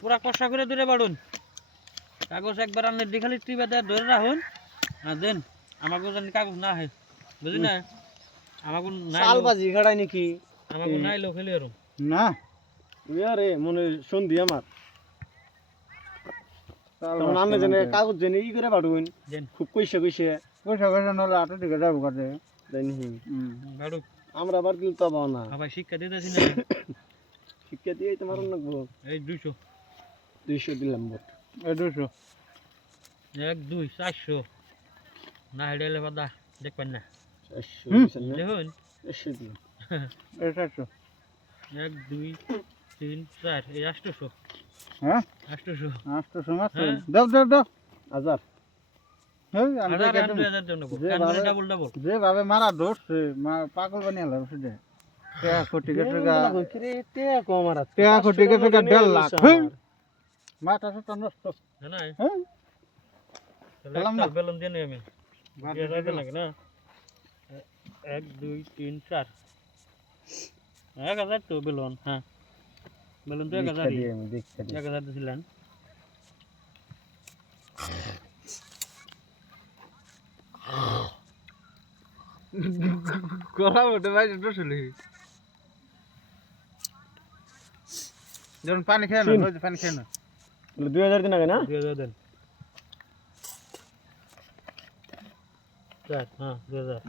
পুরা কষা করে দূরে বাড়ুন কাগজ একবার আনলে দেখালি টিপা দেয় ধরে রাখুন আর দেন আমাকে জানি কাগজ না হয় বুঝলি না আমাকে চাল বাজি খাড়াই নাকি আমাকে নাই লো খেলি আর না রে মনে সন্ধি আমার তখন আমি জানি কাগজ জানি ই করে বাড়ুন খুব কইসে কইসে নলে আটো দিকে যাবো কাটে জানি বাড়ু আমরা আবার কিন্তু তো পাও না ভাই শিক্ষা দিতেছি না শিক্ষা দিয়ে তোমার লাগবো এই 200 200 দিলাম বট এই 200 1 2 400 না হেডেলে বাদা দেখবেন না 400 দেখুন 400 দিলাম এই 400 1 2 3 4 এই 800 হ্যাঁ 800 800 মাত্র দাও দাও দাও হাজার এই আমরা ডাবল ডাবল যে ভাবে মারা দোষ পাগল বানিয়ে হলো সেটা টেয়া কোটি টাকা টেয়া কম আর টেয়া কোটি টাকা 1.5 লাখ মাথা তো নষ্ট না হ্যাঁ সালাম না বেলুন দিয়ে আমি দিয়ে যাবে নাকি না 1 2 3 4 1000 তো বেলুন হ্যাঁ বেলুন তো 1000 দিয়ে আমি দেখতে 1000 দিছিলেন গলা ওটা ভাই দোষলি যখন পানি খেয়ে না পানি খেয়ে না 2000 দিন আগে না 2000 দেন চার হ্যাঁ 2000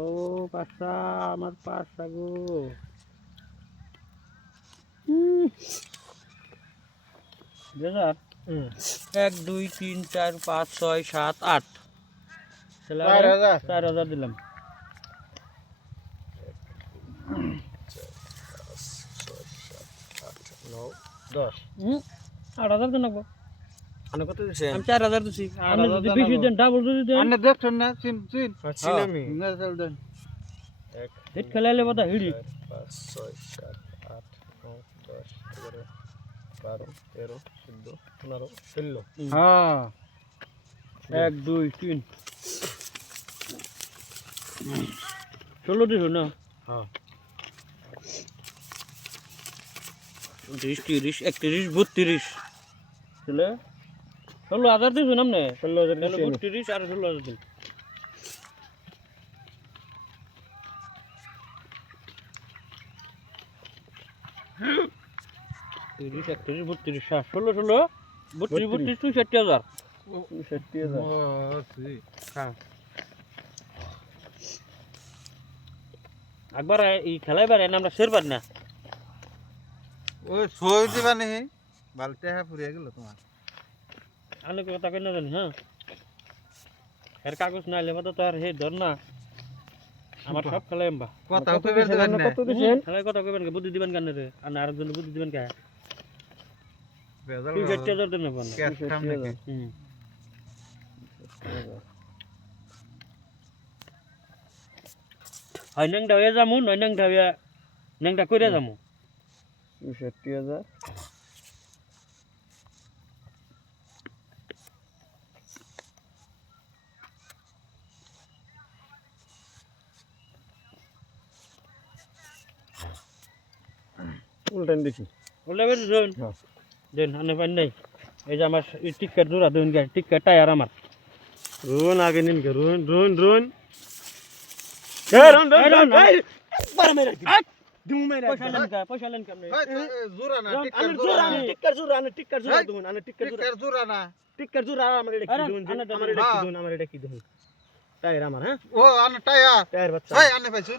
ও পাশা আমার পাশা গো 1 2 3 4 5 6 7 8 4000 দিলাম 8000 দেন নাকবো আনে কত দিছেন আমি 4000 দিছি আপনি যদি বেশি দেন ডাবল যদি দেন আনে দেখছেন না চিন চিন আমি না চল দেন হিট খেলাইলে বাদা হিড়ি 5 6 7 8 9 10 11 12 13 14 15 16 হ্যাঁ 1 2 3 16 দিছো না হ্যাঁ 30 30 31 32 চলে 16000 দিছো নামনে 16000 তাহলে 32 আর 16000 দিন তিরিশ 31 32 ষোলো 32 32 60000 হ্যাঁ একবার এই খেলাইবার আমরা শেরবার না ওই সই দিবা নেই বালতে হ্যাঁ পুরিয়ে গেল তোমার আমি কথা কই না জানি হ্যাঁ এর কাগজ না লেবা তো আর হে ধর না আমার সব খেলাই এমবা কথা কইবেন না কত দিছেন খেলাই কথা কইবেন কে বুদ্ধি দিবেন কেন রে আর আরেকজন বুদ্ধি দিবেন কে বেজাল 60000 দেন না ক্যাশ কাম নাকি হয় নং দাওয়া যামু নয় নং দাওয়া নংটা কইরা যামু 60000 উল্টান দেখি উল্টাবে দেন দেন আনে পাই নাই এই যে আমার টিকেট জোড়া দেন গাড়ি টিকেট টায়ার আমার রোন আগে নিন কে রোন রোন রোন বারে মেরে দিমু মেরে পয়সা লেন কেমনে জোরা না টিকেট জোড়া দুন আনে টিকেট জোরা না টিকেট জোড়া আমার এটা কি দুন আমার এটা কি দুন টায়ার আমার হ্যাঁ ও আনে টায়ার টায়ার বাচ্চা ভাই আনে পাইছো